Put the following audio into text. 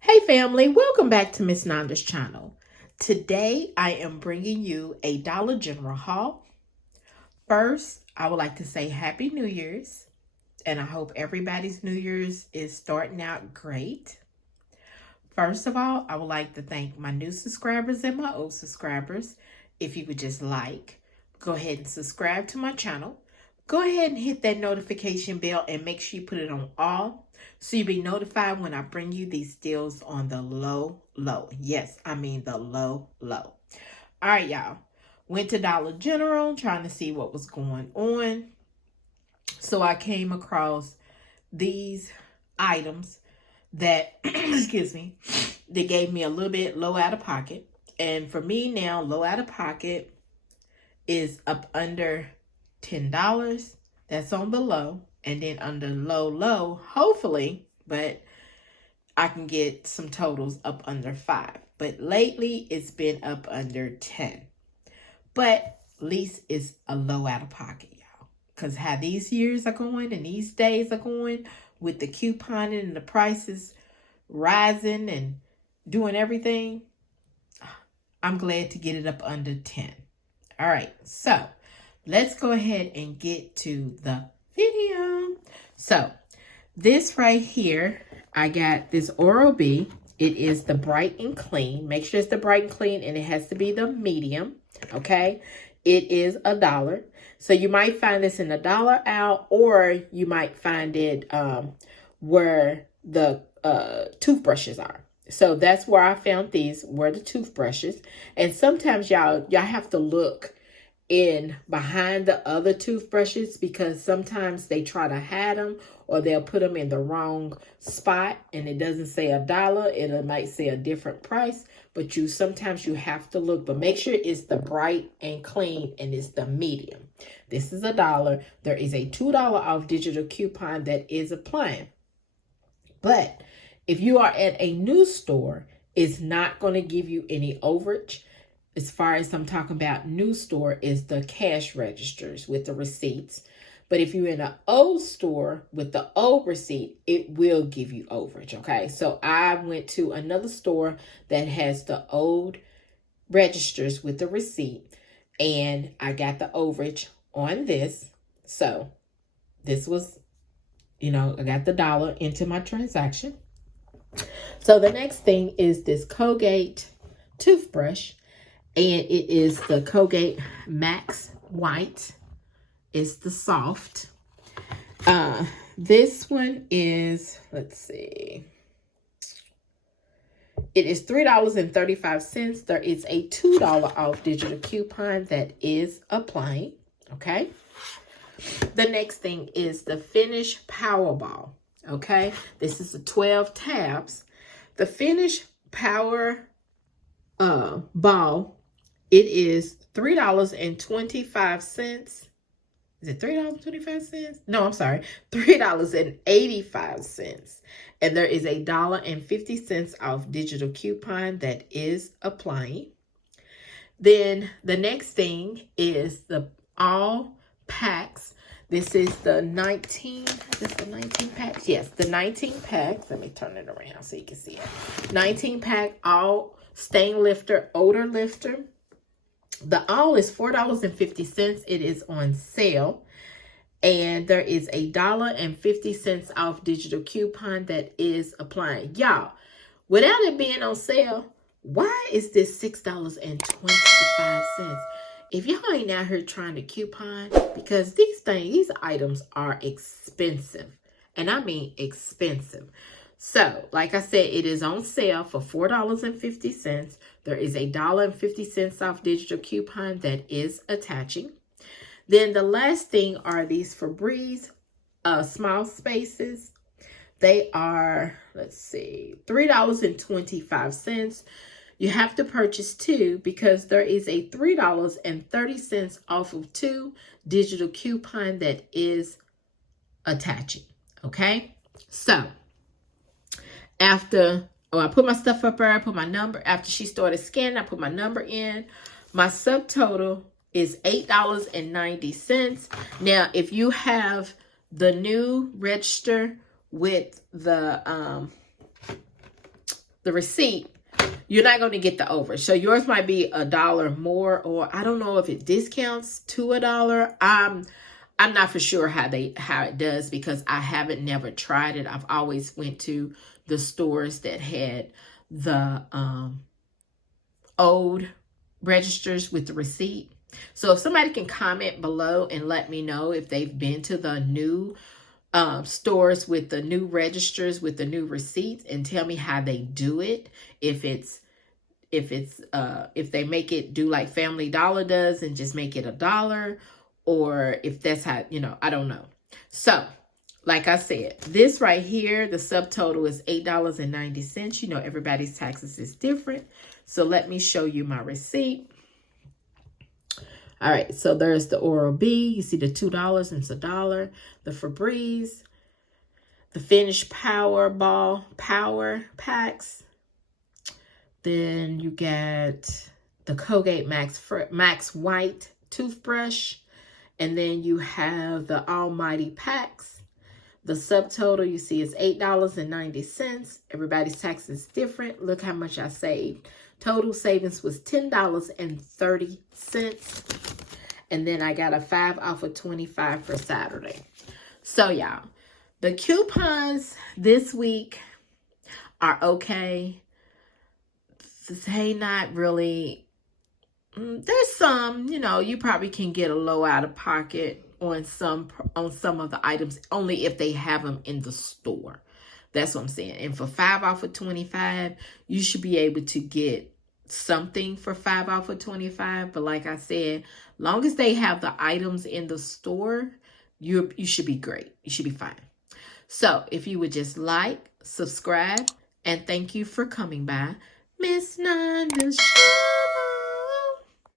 Hey family, welcome back to Miss Nanda's channel. Today I am bringing you a Dollar General haul. First, I would like to say Happy New Year's, and I hope everybody's New Year's is starting out great. First of all, I would like to thank my new subscribers and my old subscribers. If you would just go ahead and subscribe to my channel. Go ahead and hit that notification bell and make sure you put it on all so you'll be notified when I bring you these deals on the low. Yes, I mean the low. All right, y'all. Went to Dollar General trying to see what was going on. So I came across these items that, excuse me, they gave me a little bit low out of pocket. And for me now, low out of pocket is up under $10. That's on the low. And then under low, hopefully, but I can get some totals up under 5. But lately, it's been up under 10. But at least it's a low out of pocket, y'all. Because how these years are going and these days are going with the couponing and the prices rising and doing everything, I'm glad to get it up under 10. All right, so let's go ahead and get to the video. So this right here, I got this Oral-B. It is the Bright and Clean. Make sure it's the Bright and Clean, and it has to be the medium, okay? It is $1. So you might find this in the dollar aisle, or you might find it where the toothbrushes are. So that's where I found these, were the toothbrushes. And sometimes y'all have to look in behind the other toothbrushes because sometimes they try to hide them or they'll put them in the wrong spot and it doesn't say $1. It might say a different price, but sometimes you have to look. But make sure it's the Bright and Clean and it's the medium. This is $1. There is a $2 off digital coupon that is applying. But if you are at a new store, it's not going to give you any overage. As far as I'm talking about new store is the cash registers with the receipts. But if you're in an old store with the old receipt, it will give you overage, okay? So I went to another store that has the old registers with the receipt, and I got the overage on this. So this was, I got the $1 into my transaction. So the next thing is this Colgate toothbrush. And it is the Colgate Max White. It's the soft. This one is, let's see. It is $3.35. There is a $2 off digital coupon that is applying. Okay. The next thing is the Finish Powerball. Okay. This is the 12 tabs. The Finish Power ball. It is $3.25. Is it $3.25? No, I'm sorry. $3.85. And there is a $1.50 off digital coupon that is applying. Then the next thing is the all packs. This is the 19. Is this the 19 packs? Yes, the 19 packs. Let me turn it around so you can see it. 19 pack all stain lifter, odor lifter. The all is $4.50. It is on sale. And there is a $1.50 off digital coupon that is applying. Y'all, without it being on sale, why is this $6.25? If y'all ain't out here trying to coupon, because these items are expensive. And I mean expensive. So, like I said, it is on sale for $4.50. There is a $1.50 off digital coupon that is attaching. Then the last thing are these Febreze small spaces. They are, let's see, $3.25. You have to purchase 2 because there is a $3.30 off of 2 digital coupon that is attaching. Okay, so after I put my stuff up there, I put my number. After she started scanning, I put my number in. My subtotal is $8.90. Now, if you have the new register with the the receipt, you're not going to get the over. So yours might be $1 more, or I don't know if it discounts to $1. I'm not for sure how it does, because I haven't never tried it. I've always went to the stores that had the old registers with the receipt. So if somebody can comment below and let me know if they've been to the new stores with the new registers with the new receipts, and tell me how they do it. If they make it do like Family Dollar does and just make it $1, or if that's how, I don't know. So like I said, this right here, the subtotal is $8.90. Everybody's taxes is different. So let me show you my receipt. All right, so there's the Oral-B. You see the $2 and it's $1. The Febreze, the Finish Powerball Power Packs. Then you get the Colgate Max White toothbrush. And then you have the Almighty Packs. The subtotal you see is $8.90. Everybody's tax is different. Look how much I saved. Total savings was $10.30. And then I got a 5 off of 25 for Saturday. So y'all, the coupons this week are okay. They not really. There's some, you probably can get a low out of pocket on some of the items, only if they have them in the store. That's what I'm saying. And for 5 off of 25, you should be able to get something for 5 off of 25. But like I said, long as they have the items in the store, you should be great. You should be fine. So if you would just like, subscribe, and thank you for coming by Miss Nanda's Show.